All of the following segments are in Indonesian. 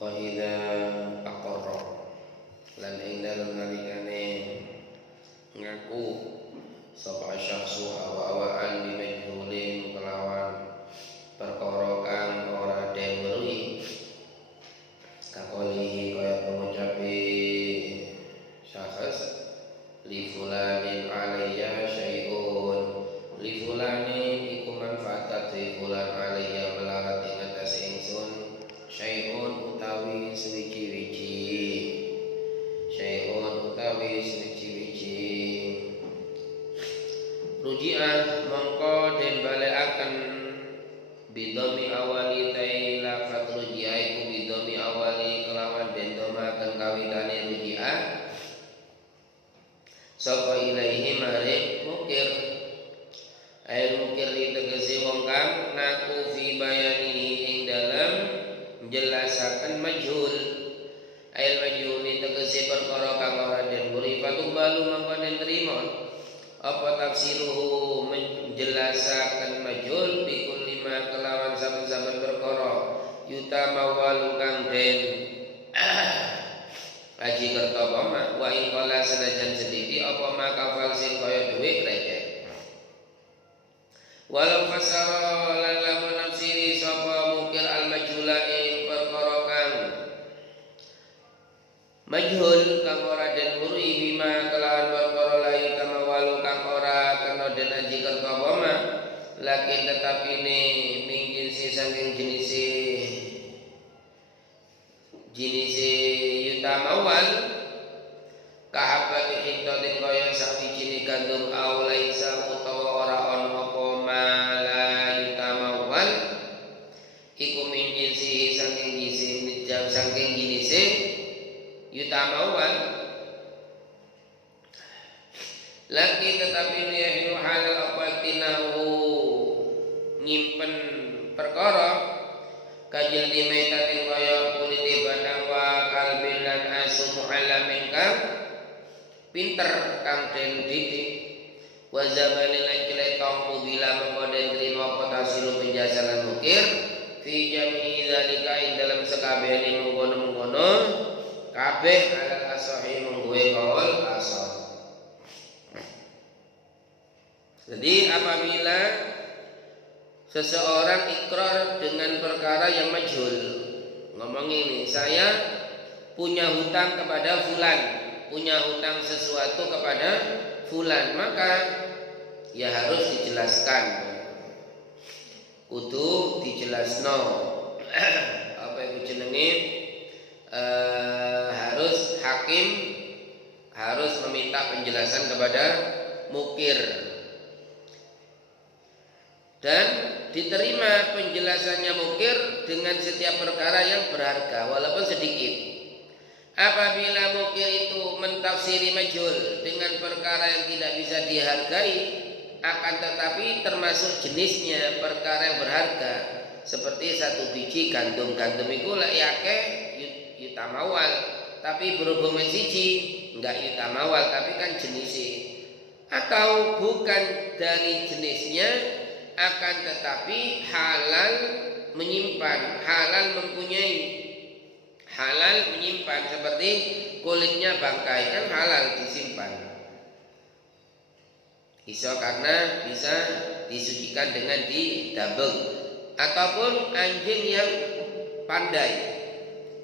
wa idza aqarra lan ing dalem nalikane ngaku sapa syakhsu awa-awaan bimajhulin kelawan perkara kang ora den weruhi kakolihi kaya pengucapi syakhs li fulanin alayya syai'un li fulanin iku manfaat li fulan alayya melarat ing atase ingsun syai'un utawi suwiji-wiji syai'un utawi suwiji-wiji ruji'ah mongko den balekaken bidomi awali tai lafaz ruji'ah iku bidomi awali kelawan den domaken kawitane ruji'ah sapa ilaihi maring mukir ail mukir tegese wong kang naku fi bayanihi ing dalam menjelasaken majhul ail majhul tegese perkara kang ora den buri patubalu mangko den trima apa tafsiruhu menjelasaken majhul bikul lima kelawan saben-saben perkara yutamawalu kang den aji kerta apa wa in qala senajan sediti apa maka falsin kaya duwe receh walau fasara lan lamun nafsiri sapa mukir al majhula ing perkara kang majhul kang ora den wuri bima kelawan perkara layu tamawalu kang ora kena den aji kerta apa lakin tetapine mingkin si saking jinise yutamawal kahabati hintotin kaya sawijine gandum aulaisa utawa ora ana apa mala yutamawal iku mingkin si saking jinise yutamawal laki tetapi yahinu halal apa tinahu nyimpen perkara kajil dimaitatin kaya kulit ibadah wa kalbin lan asu mu'alamin kang pinter kang den didik wa zabanin lan celetong mubila mengkoden terima potasilu penjasalan mukir fi jami'i dhalika ing dalam sekabehane mengkono-mengkono kabeh alal asahi mengguwe kaul asal. Jadi apabila seseorang ikrar dengan perkara yang majhul, ngomong ini, saya punya hutang kepada fulan, punya hutang sesuatu kepada fulan, maka ya harus dijelaskan. Kudu dijelasno. Apa itu jenenge? Harus hakim harus meminta penjelasan kepada mukir. Dan diterima penjelasannya mukir dengan setiap perkara yang berharga walaupun sedikit. Apabila mukir itu mentafsiri majhul dengan perkara yang tidak bisa dihargai, akan tetapi termasuk jenisnya perkara yang berharga seperti satu biji gandum itu lek yake yutamawal, tapi berhubung siji enggak yutamawal tapi kan jenisnya, atau bukan dari jenisnya akan tetapi halal menyimpan, halal mempunyai, halal menyimpan seperti kulitnya bangkai kan halal disimpan. Bisa karena bisa disucikan dengan didabel ataupun anjing yang pandai.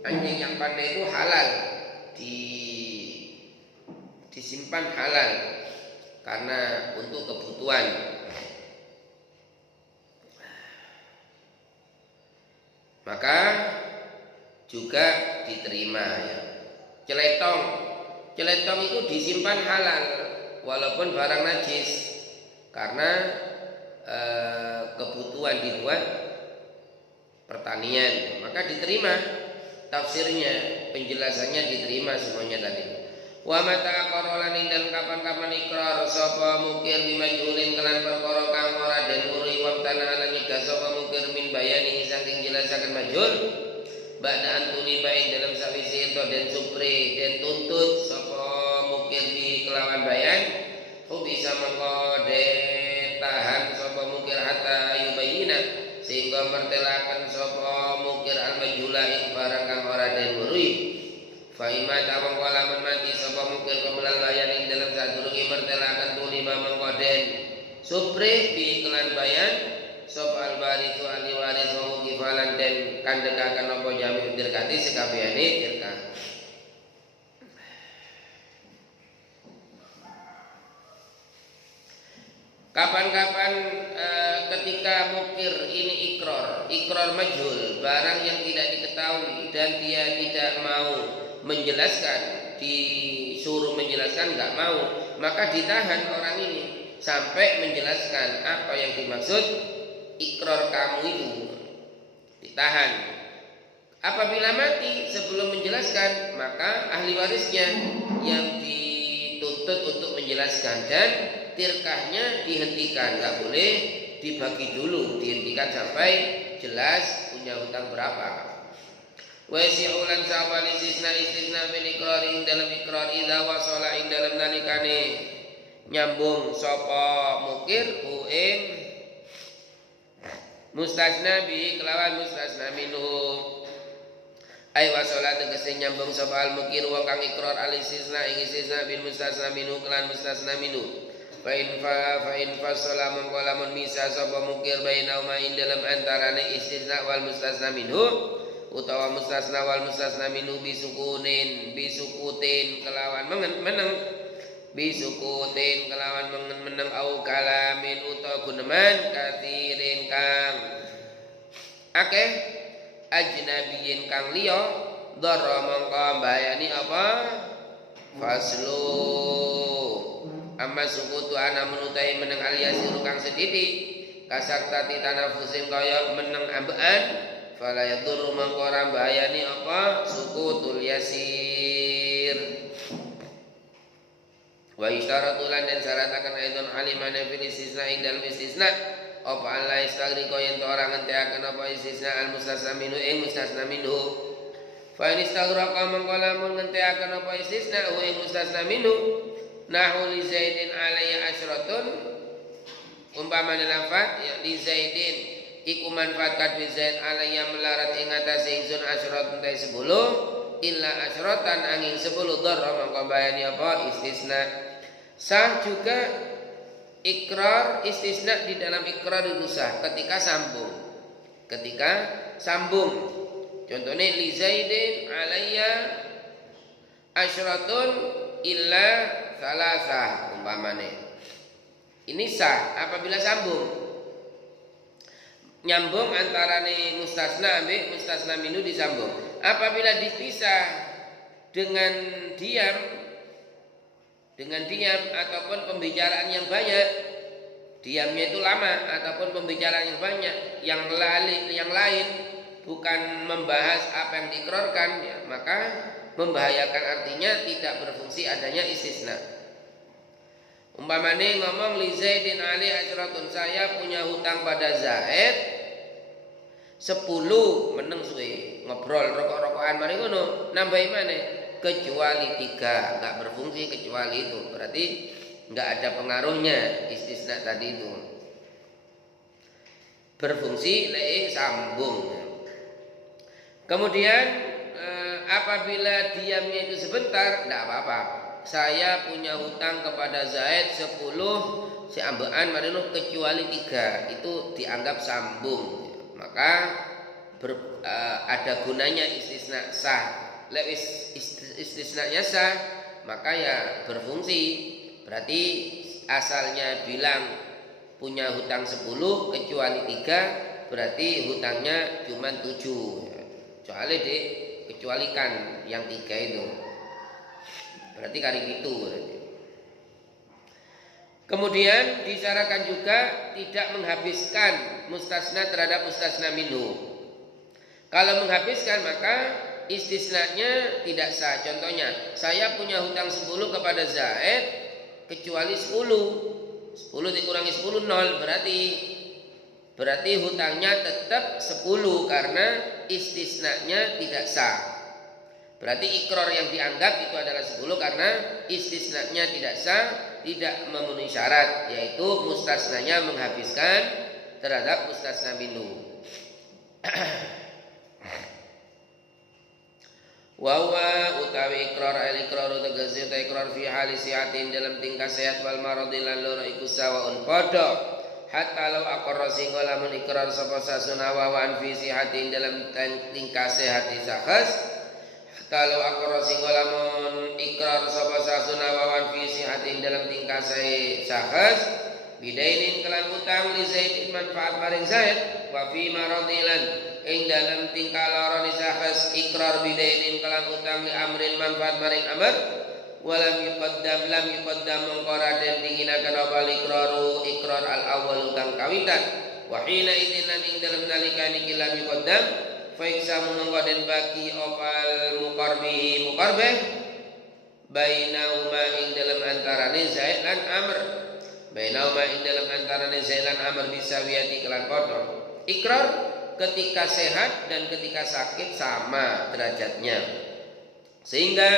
Anjing yang pandai itu halal disimpan halal karena untuk kebutuhan. Maka juga diterima ya. Celetong itu disimpan halal walaupun barang najis karena kebutuhan dibuat pertanian, maka diterima tafsirnya, penjelasannya diterima semuanya tadi. Wa mata qarolan dan kapan-kapan ikrar sapa mukir bimajhulin kelan perkara kang ora den uri wa tanah lan nyegah sapa mukir min bayani saking jelasaken majhul ba'da antuni bain dalam sawise ento den supre den tuntut sapa mukir bi kelawan bayan bisa mengko den tahan sapa mukir hatta yubayina sehingga mertelaken sapa mukir al majhula ing barang kang ora Fa imma tawang kala mati sapa mukir kebelan bayan ing dalam sadurunge mertelakan tulima mengkoden supre bi iklan bayan sapa albarisu ali waris wa mukifalan den kandhekaken apa jami dirkati sekabehane dirkah. Kapan-kapan ketika mukir ini ikrar majhul, barang yang tidak diketahui dan dia tidak mau menjelaskan, disuruh menjelaskan nggak mau, maka ditahan orang ini sampai menjelaskan apa yang dimaksud ikrar kamu itu, ditahan. Apabila mati sebelum menjelaskan, maka ahli warisnya yang dituntut untuk menjelaskan dan tirkahnya dihentikan, nggak boleh dibagi dulu, dihentikan sampai jelas punya hutang berapa. Wa si'ulan sawal istisna bil iqrar ing dalam iqrar idza wasala ing dalam nalikane nyambung sapa mukir ing mustasna bi kelawan mustasna minhu. Ai wasala tegese nyambung sapa al mukir wong kang iqrar al istisna ing istisna bil mustasna minhu kelan mustasna minhu. Fa in fasala mongko lamun misa sapa mukir bainauma ing dalam antarane istisna wal mustasna minhu utawa mustasna wal mustasna minhu bisukutin kelawan meneng bisukutin kelawan meneng au kalamin utawa guneman kathirin kang akeh ajnabiyin kang liya dara mongko bayani apa faslu amma sukutu ana menutai meneng aliasi kang sedidik kasaktati tanafusim kaya meneng ambean fala yadur mangko ora bahayani apa sukutul yasir wa istaratulan dan syaratakan aidon alimana fil istisna ing dalam istisna apa Allah istagri kaya ento ora ngentekaken apa istisna al mustasna minhu ing mustasna minhu fa in istagraqa mangko lamun ngentekaken apa istisna ing mustasna minhu nahu li zaidin alayya asyratun umpamane lafaz ya li zaidin iku manfaatkan bi zaid alayya melarat ing atase ingsun asyratun ta 10 illa asyratan angin 10 dharra mangko bayani apa istisna sah juga ikrar istisna di dalam ikrar itu sah ketika sambung contohnya li zaidin alayya asyratun illa salasah umpamane ini sah apabila sambung nyambung antarane mustasna ambek mustasna minhu disambung. Apabila dipisah dengan diam ataupun pembicaraan yang banyak, diamnya itu lama ataupun pembicaraan yang banyak, yang lain bukan membahas apa yang diikrarkan, ya, maka membahayakan, artinya tidak berfungsi adanya istisna. Umpamane ngomong li Zaidin ali asyratun, saya punya hutang pada Zaid 10 meneng suwe ngobrol rokok-rokokan mari ngono nambahi maneh kecuali 3, enggak berfungsi kecuali itu, berarti enggak ada pengaruhnya istisna tadi itu. Berfungsi lek sambung. Kemudian apabila diamnya itu sebentar enggak apa-apa. Saya punya hutang kepada Zaid 10 si ambean marino kecuali 3, itu dianggap sambung. Maka ada gunanya istisna sah. Lek istisnanya sah, maka ya berfungsi. Berarti asalnya bilang punya hutang 10 kecuali 3, berarti hutangnya cuma 7. Soalnya dikecualikan yang 3 itu. Berarti kali itu berarti. Kemudian disyaratkan juga tidak menghabiskan mustasna terhadap mustasna minhu. Kalau menghabiskan maka istisnanya tidak sah. Contohnya, saya punya hutang 10 kepada Zaid kecuali 10. 10 dikurangi 10 0, berarti hutangnya tetap 10 karena istisnanya tidak sah. Berarti ikrar yang dianggap itu adalah 10 karena istisnanya tidak sah, tidak memenuhi syarat, yaitu mustasnanya menghabiskan terhadap mustasna minhu. Wawa utawi utawi ikrar al ikrar tegese ta ikrar fi hali siatin dalam tingkah sehat wal maradi lan loro iku sawaun padha hatta law aqarra singgo lamun ikrar sapa sasunawa wa fi sihatin dalam tingkah sehat sakhas hatta law aqarra singgo lamun ikrar sapa sasunawa wa fi sihatin dalam tingkah sakhas bidainin kelan utang li Zaid manfaat maring Zaid wa fi maradilan ing dalam tingkah lara ni sakhas ikrar bidainin kelan utang li amrin manfaat maring amr walam yuqaddam lam yuqaddam mengkora dan dinginakan apa ikrar al awal kang kawitan wa hina idin lan ing dalam nalika niki lam yuqaddam fa iksamu mengko den bagi opal muqarbih bainauma ing dalam antarane Zaid lan Amr bainauma ing dalam antarane Zaid lan Amr bisawiyati kelan padha ikrar ketika sehat dan ketika sakit sama derajatnya sehingga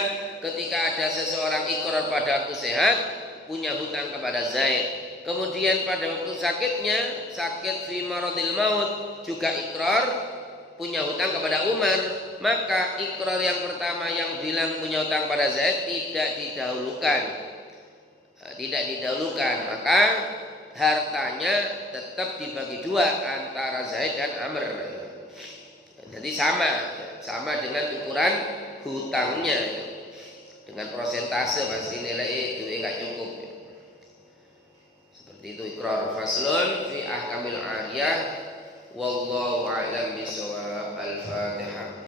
ketika ada seseorang ikrar pada waktu sehat punya hutang kepada Zaid kemudian pada waktu sakitnya sakit fi maradil maut juga ikrar punya hutang kepada Umar maka ikrar yang pertama yang bilang punya hutang pada Zaid tidak didahulukan maka hartanya tetap dibagi dua antara Zaid dan Amr jadi sama dengan ukuran hutangnya dengan persentase pasti nilai itu enggak cukup seperti itu ikrar faslun fi ahkamil ariyah wallahu a'lam bishawab al-fatihah.